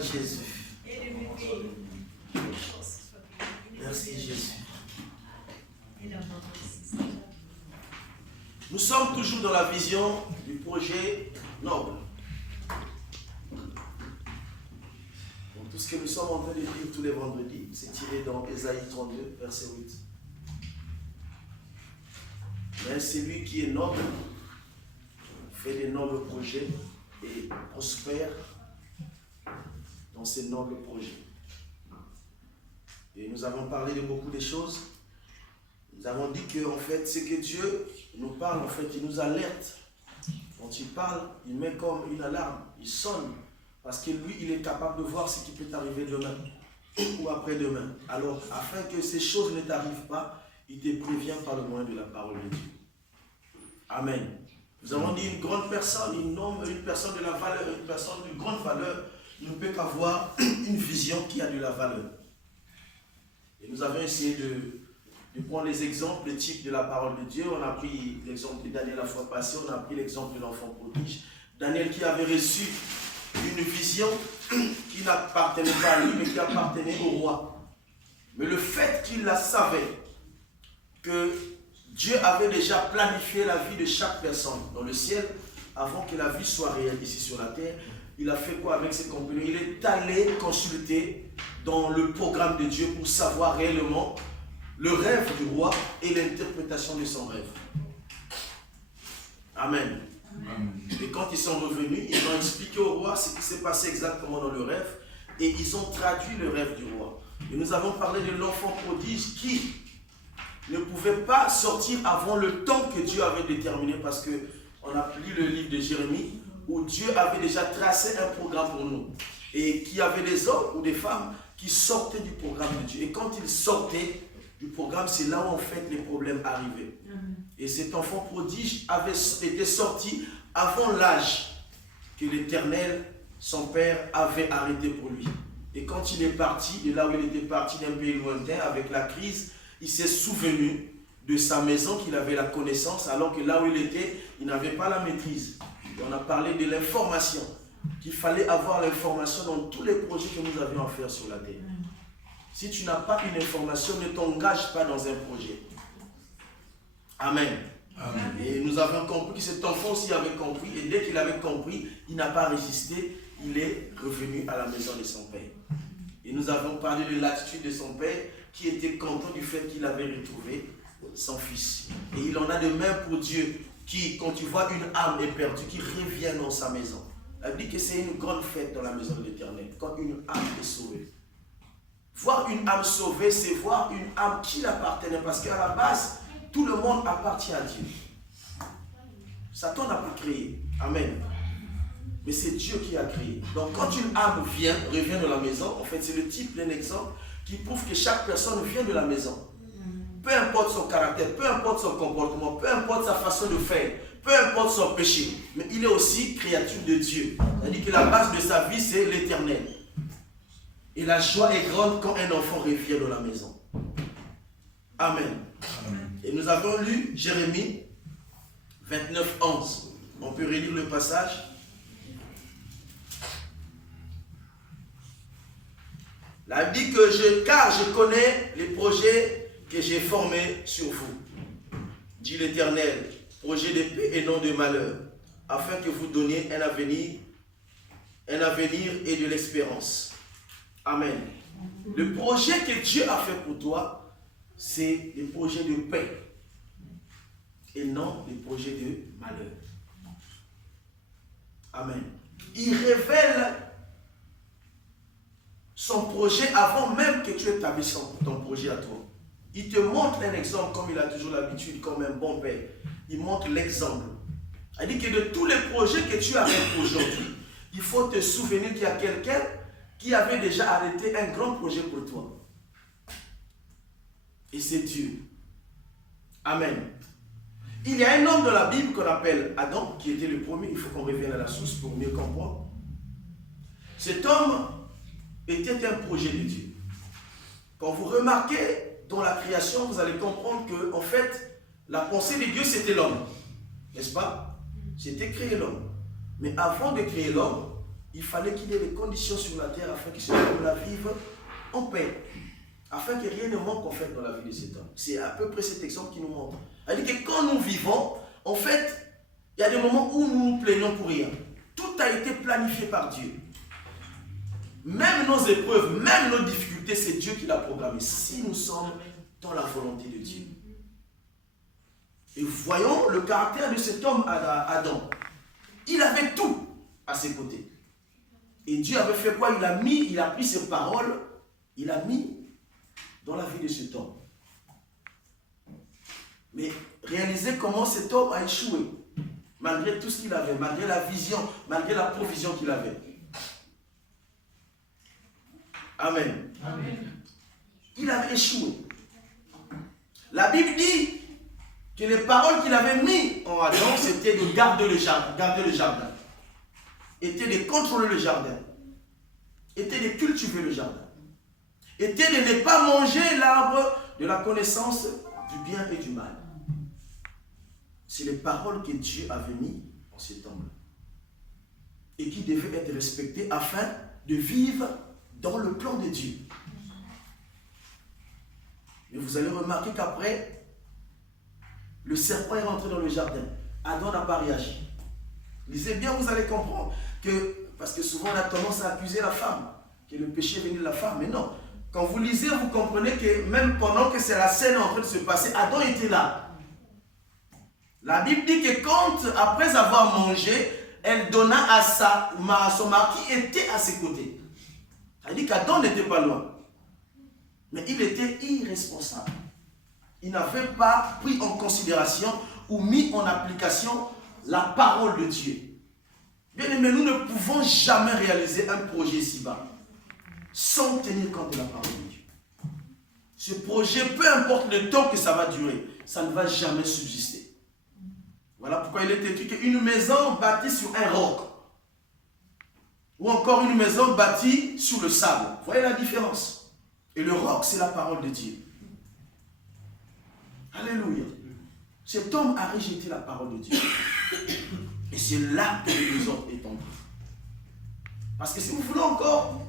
Jésus. Merci Jésus. Nous sommes toujours dans la vision du projet noble. Donc, tout ce que nous sommes en train de dire tous les vendredis, c'est tiré dans Ésaïe 32, verset 8. Mais celui qui est noble fait des nobles projets et prospère dans ces nobles projets. Et nous avons parlé de beaucoup de choses. Nous avons dit que en fait, c'est que Dieu nous parle, en fait, il nous alerte. Quand il parle, il met comme une alarme, il sonne, parce que lui, il est capable de voir ce qui peut arriver demain ou après-demain. Alors, afin que ces choses ne t'arrivent pas, il te prévient par le moyen de la parole de Dieu. Amen. Nous avons dit une grande personne, une personne de la valeur, une personne de grande valeur, ne peut qu'avoir une vision qui a de la valeur. Et nous avons essayé de prendre les exemples, les types de la parole de Dieu. On a pris l'exemple de Daniel la fois passée, on a pris l'exemple de l'enfant prodige. Daniel qui avait reçu une vision qui n'appartenait pas à lui, mais qui appartenait au roi. Mais le fait qu'il la savait, que Dieu avait déjà planifié la vie de chaque personne dans le ciel, avant que la vie soit réelle ici sur la terre, il a fait quoi avec ses compagnons? Il est allé consulter dans le programme de Dieu pour savoir réellement le rêve du roi et l'interprétation de son rêve. Amen. Et quand ils sont revenus, ils ont expliqué au roi ce qui s'est passé exactement dans le rêve et ils ont traduit le rêve du roi. Et nous avons parlé de l'enfant prodige qui ne pouvait pas sortir avant le temps que Dieu avait déterminé, parce qu'on a lu le livre de Jérémie où Dieu avait déjà tracé un programme pour nous et qu'il y avait des hommes ou des femmes qui sortaient du programme de Dieu. Et quand ils sortaient du programme, c'est là où en fait les problèmes arrivaient. Et cet enfant prodige avait été sorti avant l'âge que l'Éternel, son père, avait arrêté pour lui. Et quand il est parti, de là où il était parti d'un pays lointain avec la crise, il s'est souvenu de sa maison, qu'il avait la connaissance, alors que là où il était, il n'avait pas la maîtrise. Et on a parlé de l'information, qu'il fallait avoir l'information dans tous les projets que nous avions à faire sur la terre. Si tu n'as pas une information, ne t'engage pas dans un projet. Amen. Amen. Et nous avons compris que cet enfant aussi avait compris, et dès qu'il avait compris, il n'a pas résisté, il est revenu à la maison de son père. Et nous avons parlé de l'attitude de son père, qui était content du fait qu'il avait retrouvé son fils. Et il en a de même pour Dieu, qui, quand tu vois une âme éperdue, qui revient dans sa maison. Elle dit que c'est une grande fête dans la maison de l'Éternel, quand une âme est sauvée. Voir une âme sauvée, c'est voir une âme qui l'appartenait, parce qu'à la base, tout le monde appartient à Dieu. Satan n'a pas créé. Amen. Mais c'est Dieu qui a créé. Donc quand une âme revient de la maison, en fait c'est le type d'un exemple qui prouve que chaque personne vient de la maison. Peu importe son caractère, peu importe son comportement, peu importe sa façon de faire, peu importe son péché, mais il est aussi créature de Dieu. C'est-à-dire que la base de sa vie, c'est l'Éternel. Et la joie est grande quand un enfant revient de la maison. Amen. Amen. Et nous avons lu Jérémie 29, 11. On peut relire le passage. Là, il dit que car je connais les projets que j'ai formés sur vous, dit l'Éternel, projet de paix et non de malheur, afin que vous donniez un avenir et de l'espérance. Amen. Le projet que Dieu a fait pour toi, c'est le projet de paix et non le projet de malheur. Amen. Il révèle son projet avant même que tu établisses ton projet à toi. Il te montre un exemple comme il a toujours l'habitude, comme un bon père. Il montre l'exemple. Il dit que de tous les projets que tu arrêtes aujourd'hui, il faut te souvenir qu'il y a quelqu'un qui avait déjà arrêté un grand projet pour toi. Et c'est Dieu. Amen. Il y a un homme dans la Bible qu'on appelle Adam, qui était le premier. Il faut qu'on revienne à la source pour mieux comprendre. Cet homme était un projet de Dieu. Quand vous remarquez dans la création, vous allez comprendre que, en fait, la pensée de Dieu, c'était l'homme. N'est-ce pas? C'était créer l'homme. Mais avant de créer l'homme, il fallait qu'il y ait des conditions sur la terre afin que cet homme la vive en paix. Afin que rien ne manque en fait dans la vie de cet homme. C'est à peu près cet exemple qui nous montre. C'est-à-dire que quand nous vivons, en fait, il y a des moments où nous nous plaignons pour rien. Tout a été planifié par Dieu. Même nos épreuves, même nos difficultés, c'est Dieu qui l'a programmé. Si nous sommes dans la volonté de Dieu. Et voyons le caractère de cet homme Adam. Il avait tout à ses côtés. Et Dieu avait fait quoi? Il a pris ses paroles, il a mis dans la vie de cet homme. Mais réalisez comment cet homme a échoué. Malgré tout ce qu'il avait, malgré la vision, malgré la provision qu'il avait. Amen. Amen. Il avait échoué. La Bible dit que les paroles qu'il avait mises en Adam, c'était de garder le jardin, était de contrôler le jardin, était de cultiver le jardin, était de ne pas manger l'arbre de la connaissance du bien et du mal. C'est les paroles que Dieu avait mises en cet homme et qui devaient être respectées afin de vivre dans le plan de Dieu. Mais vous allez remarquer qu'après, le serpent est rentré dans le jardin. Adam n'a pas réagi. Lisez bien, vous allez comprendre que, parce que souvent on a tendance à accuser la femme, que le péché est venu de la femme, mais non. Quand vous lisez, vous comprenez que même pendant que c'est la scène en train de se passer, Adam était là. La Bible dit que quand, après avoir mangé, elle donna à son mari qui était à ses côtés. Ça dit qu'Adam n'était pas loin. Mais il était irresponsable. Il n'avait pas pris en considération ou mis en application la parole de Dieu. Bien aimé, nous ne pouvons jamais réaliser un projet ici-bas sans tenir compte de la parole de Dieu. Ce projet, peu importe le temps que ça va durer, ça ne va jamais subsister. Voilà pourquoi il est écrit qu'une maison bâtie sur un roc, ou encore une maison bâtie sur le sable. Vous voyez la différence? Et le roc, c'est la parole de Dieu. Alléluia. Cet homme a rejeté la parole de Dieu. Et c'est là que le désordre est entré. Parce que si vous voulez encore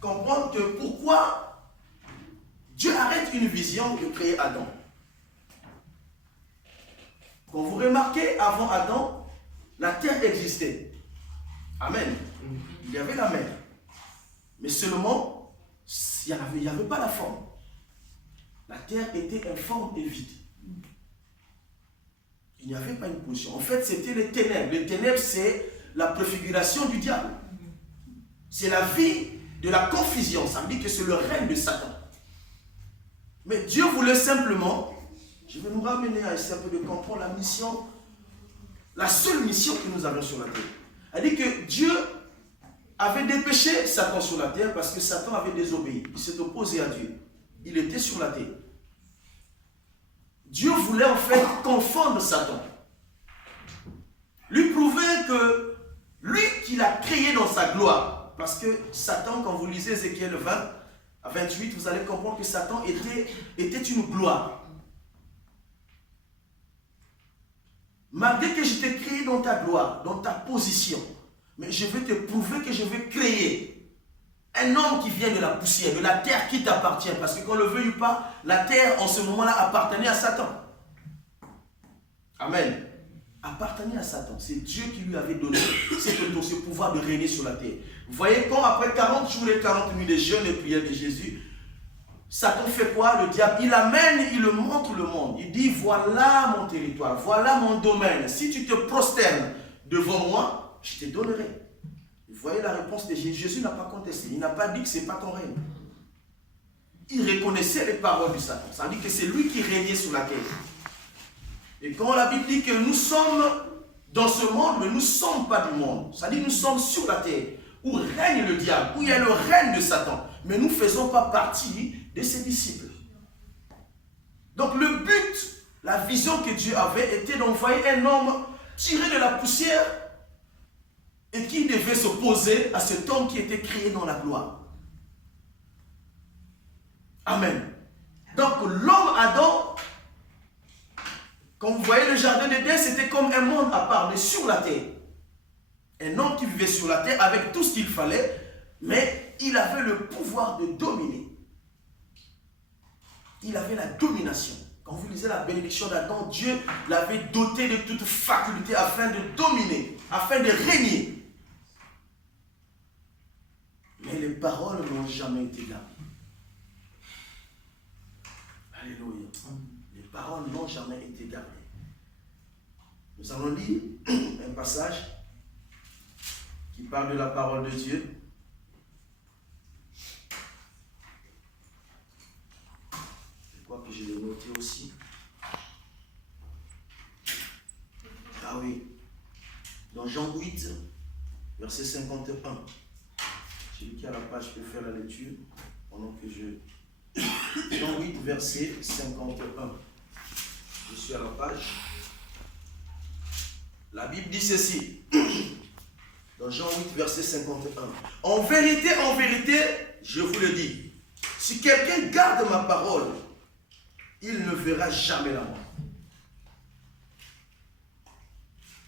comprendre que pourquoi Dieu arrête une vision de créer Adam. Quand vous remarquez, avant Adam, la terre existait. Amen. Il y avait la mer. Mais seulement, il n'y avait pas la forme. La terre était informe et vide. Il n'y avait pas une position. En fait, c'était les ténèbres. Les ténèbres, c'est la préfiguration du diable. C'est la vie de la confusion. Ça veut dire que c'est le règne de Satan. Mais Dieu voulait simplement, je vais nous ramener à essayer un peu de comprendre la mission, la seule mission que nous avons sur la terre. Elle dit que Dieu avait dépêché Satan sur la terre parce que Satan avait désobéi. Il s'est opposé à Dieu. Il était sur la terre. Dieu voulait en fait confondre Satan. Lui prouver que lui qui l'a créé dans sa gloire. Parce que Satan, quand vous lisez Ézéchiel 20 à 28, vous allez comprendre que Satan était une gloire. Malgré que je t'ai créé dans ta gloire, dans ta position, mais je vais te prouver que je vais créer un homme qui vient de la poussière, de la terre qui t'appartient. Parce que qu'on le veuille ou pas, la terre en ce moment-là appartenait à Satan. Amen. Appartenait à Satan. C'est Dieu qui lui avait donné ce pouvoir de régner sur la terre. Vous voyez, quand après 40 jours et 40 nuits de jeûne et prière de Jésus, Satan fait quoi? Le diable, il amène, il le montre le monde. Il dit, voilà mon territoire, voilà mon domaine. Si tu te prosternes devant moi, je te donnerai. Vous voyez la réponse de Jésus. Jésus n'a pas contesté. Il n'a pas dit que ce n'est pas ton règne. Il reconnaissait les paroles de Satan. Ça veut dire que c'est lui qui régnait sur la terre. Et quand la Bible dit que nous sommes dans ce monde, mais nous ne sommes pas du monde. Ça veut dire que nous sommes sur la terre, où règne le diable, où il y a le règne de Satan. Mais nous ne faisons pas partie de ses disciples. Donc le but, la vision que Dieu avait, était d'envoyer un homme tiré de la poussière et qui devait s'opposer à cet homme qui était créé dans la gloire. Amen. Donc l'homme Adam, quand vous voyez le jardin d'Éden, c'était comme un monde à part, mais sur la terre. Un homme qui vivait sur la terre avec tout ce qu'il fallait, mais il avait le pouvoir de dominer. Il avait la domination. Quand vous lisez la bénédiction d'Adam, Dieu l'avait doté de toute faculté afin de dominer, afin de régner. Mais les paroles n'ont jamais été gardées. Alléluia. Les paroles n'ont jamais été gardées. Nous allons lire un passage qui parle de la parole de Dieu. Je crois que je l'ai noté aussi. Ah oui. Dans Jean 8, verset 51. Celui qui a la page peut faire la lecture pendant que je... Jean 8, verset 51. Je suis à la page. La Bible dit ceci. Dans Jean 8, verset 51. En vérité, je vous le dis, si quelqu'un garde ma parole, il ne verra jamais la mort.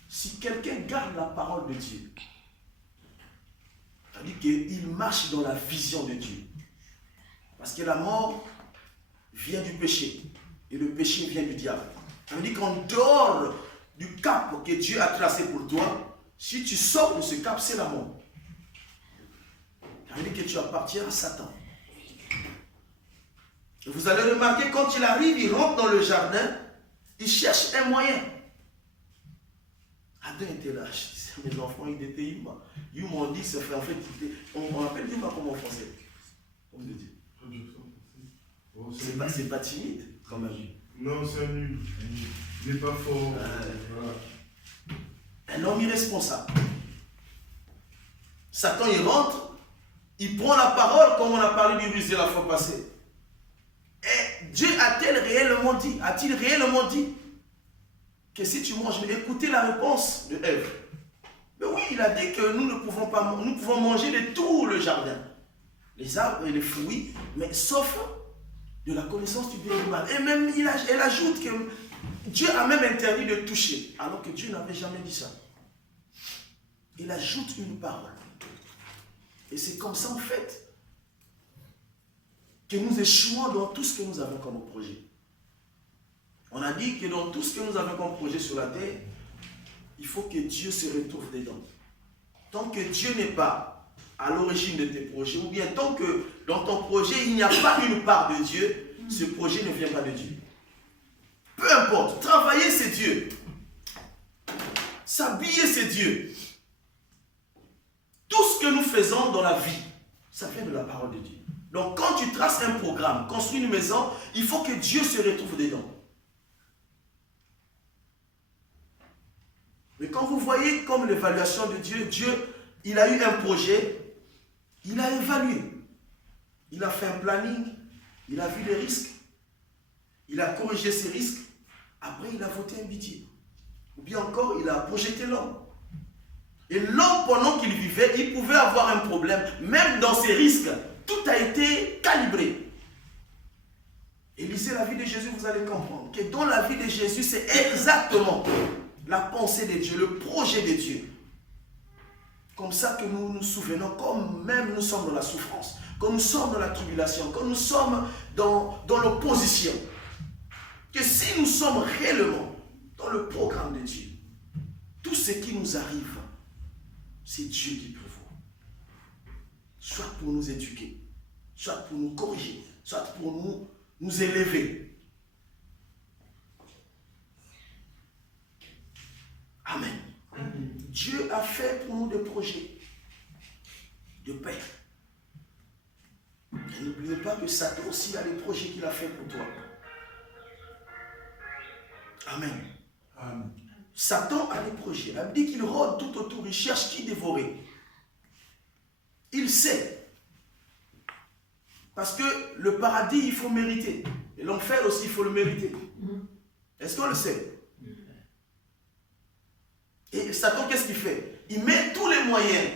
Si quelqu'un garde la parole de Dieu, ça veut dire qu'il marche dans la vision de Dieu. Parce que la mort vient du péché. Et le péché vient du diable. Ça veut dire qu'en dehors du cap que Dieu a tracé pour toi, si tu sors de ce cap, c'est la mort. Ça veut dire que tu appartiens à Satan. Et vous allez remarquer, quand il arrive, il rentre dans le jardin, il cherche un moyen. Adam était là. Mes enfants, ils étaient Yuma. Yuma, on dit que ça fait en fait, on appelle Yuma comment en français? Comme je dis. C'est pas timide, quand même. Non, c'est un nul. Il n'est pas fort. Voilà. Un homme irresponsable. Satan, il rentre, il prend la parole, comme on a parlé du rusé la fois passée. Et Dieu a-t-il réellement dit que si tu manges, écoutez la réponse de Ève. Mais oui, il a dit que nous pouvons manger de tout le jardin. Les arbres et les fruits, mais sauf de la connaissance du bien et du mal. Et même, elle ajoute que Dieu a même interdit de toucher, alors que Dieu n'avait jamais dit ça. Il ajoute une parole. Et c'est comme ça, en fait, que nous échouons dans tout ce que nous avons comme projet. On a dit que dans tout ce que nous avons comme projet sur la terre, il faut que Dieu se retrouve dedans. Tant que Dieu n'est pas à l'origine de tes projets, ou bien tant que dans ton projet, il n'y a pas une part de Dieu, ce projet ne vient pas de Dieu. Peu importe, travailler c'est Dieu. S'habiller c'est Dieu. Tout ce que nous faisons dans la vie, ça vient de la parole de Dieu. Donc quand tu traces un programme, construis une maison, il faut que Dieu se retrouve dedans. Mais quand vous voyez comme l'évaluation de Dieu, Dieu, il a eu un projet, il a évalué. Il a fait un planning, il a vu les risques, il a corrigé ces risques, après il a voté un budget. Ou bien encore, il a projeté l'homme. Et l'homme, pendant qu'il vivait, il pouvait avoir un problème. Même dans ses risques, tout a été calibré. Et lisez la vie de Jésus, vous allez comprendre que dans la vie de Jésus, c'est exactement la pensée de Dieu, le projet de Dieu. Comme ça que nous nous souvenons, comme même nous sommes dans la souffrance, quand nous sommes dans la tribulation, quand nous sommes dans l'opposition, que si nous sommes réellement dans le programme de Dieu, tout ce qui nous arrive, c'est Dieu qui prévoit. Soit pour nous éduquer, soit pour nous corriger, soit pour nous élever. Amen. Dieu a fait pour nous des projets de paix. Et n'oubliez pas que Satan aussi a des projets qu'il a fait pour toi. Amen. Amen. Satan a des projets. La Bible dit qu'il rôde tout autour, il cherche qui dévorer. Il sait. Parce que le paradis, il faut mériter. Et l'enfer aussi, il faut le mériter. Est-ce qu'on le sait? Et Satan, qu'est-ce qu'il fait? Il met tous les moyens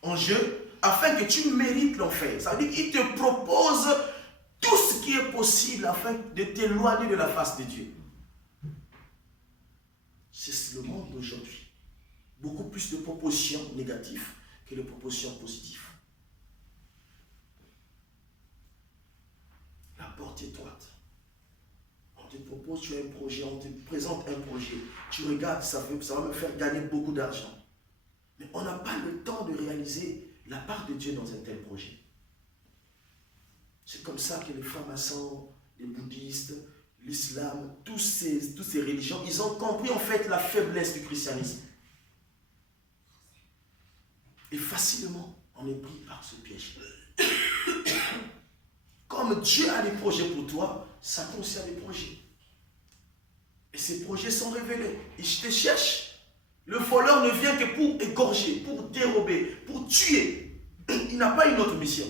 en jeu afin que tu mérites l'enfer. Ça veut dire qu'il te propose tout ce qui est possible afin de t'éloigner de la face de Dieu. C'est le monde d'aujourd'hui. beaucoup plus de propositions négatives que de propositions positives. La porte est étroite. On te propose, tu as un projet, on te présente un projet. Tu regardes, ça va me faire gagner beaucoup d'argent. Mais on n'a pas le temps de réaliser la part de Dieu dans un tel projet. C'est comme ça que les francs-maçons, les bouddhistes, l'islam, toutes ces religions, ils ont compris en fait la faiblesse du christianisme. Et facilement, on est pris par ce piège. Comme Dieu a des projets pour toi, Satan aussi a des projets. Et ces projets sont révélés. Et je te cherche. Le voleur ne vient que pour égorger, pour dérober, pour tuer. Il n'a pas une autre mission.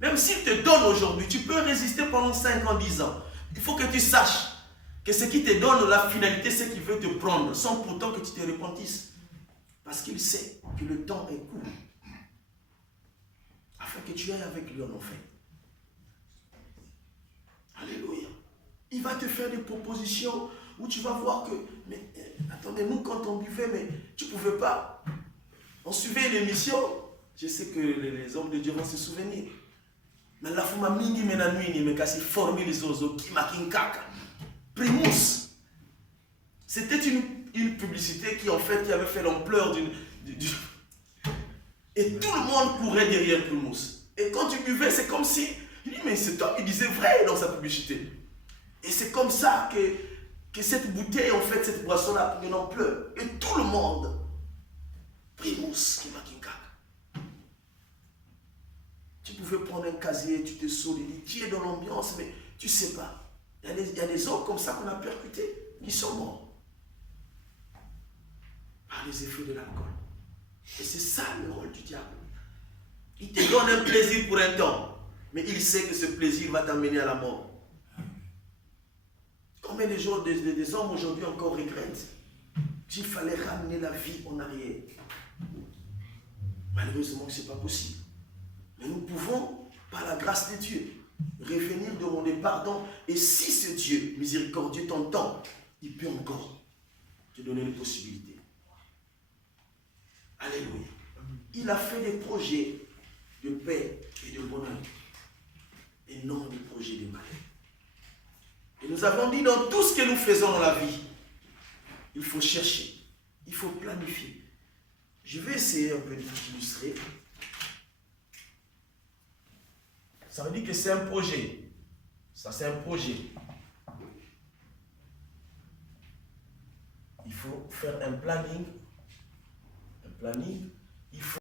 Même s'il te donne aujourd'hui, tu peux résister pendant 5 ans, 10 ans. Il faut que tu saches que ce qui te donne la finalité, c'est qu'il veut te prendre, sans pourtant que tu te repentisses. Parce qu'il sait que le temps est court. Afin que tu ailles avec lui en enfer. Alléluia. Il va te faire des propositions où tu vas voir que, mais attendez, nous quand on buvait, mais tu ne pouvais pas. On suivait l'émission. Je sais que les hommes de Dieu vont se souvenir. Mais la fuma mingi mena nuini me kasi former les oiseaux qui makinkaka. Primus. C'était une publicité qui en fait qui avait fait l'ampleur et tout le monde courait derrière Primus. Et quand tu buvais, c'est comme si il dit mais cet homme il disait vrai dans sa publicité. Et c'est comme ça que cette bouteille en fait cette boisson a pris une ampleur. Et tout le monde Primus qui makinkaka. Tu pouvais prendre un casier, tu te solidifies, tu es dans l'ambiance, mais tu ne sais pas. Il y a des hommes comme ça qu'on a percutés, qui sont morts. Par les effets de l'alcool. Et c'est ça le rôle du diable. Il te donne un plaisir pour un temps, mais il sait que ce plaisir va t'amener à la mort. Combien des hommes aujourd'hui encore regrettent qu'il fallait ramener la vie en arrière? Malheureusement, ce n'est pas possible. Mais nous pouvons, par la grâce de Dieu, revenir demander pardon. Et si ce Dieu miséricordieux t'entend, il peut encore te donner une possibilité. Alléluia. Il a fait des projets de paix et de bonheur. Et non des projets de malheur. Et nous avons dit dans tout ce que nous faisons dans la vie, il faut chercher, il faut planifier. Je vais essayer un peu d'illustrer. Ça veut dire que c'est un projet. Ça, c'est un projet. Il faut faire un planning. Un planning. Il faut